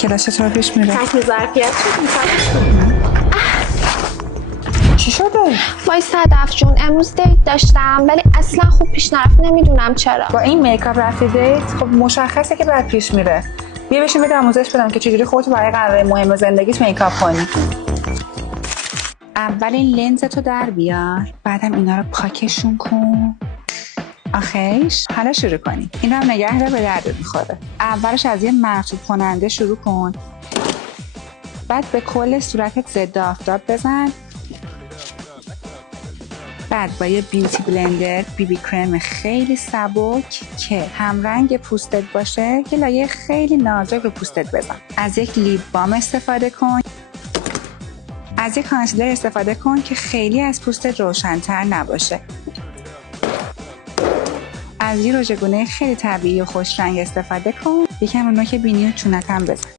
کلاس چطور پیش میره؟ تکمیل ظرفیت شد چی شده؟ وای صدف جون امروز دیت داشتم ولی اصلا خوب پیش نرفت، نمیدونم چرا. با این میکاپ رفتی دیت؟ خب مشخصه که بعد پیش میره. بیا بشین بهت آموزش بدم که چجوری خودتو برای قرار مهم زندگیت میکاپ کنی. اول این لنزتو در بیار، بعدم اینا رو پاکشون کن. آخیش حالا شروع کنی. این رو هم نگه دار، به دردت میخوره. اولش از یه مرطوب کننده شروع کن، بعد به کل صورتت ضد آفتاب بزن، بعد با یه بیوتی بلندر بیبی کرم خیلی سبک که همرنگ پوستت باشه یه لایه خیلی نازک رو پوستت بزن. از یک لیپ بام استفاده کن، از یک کانسیلر استفاده کن که خیلی از پوستت روشن‌تر نباشه. از یه رژگونه خیلی طبیعی و خوش رنگ استفاده کن. یکم رو نوک بینی و چونت هم بزن.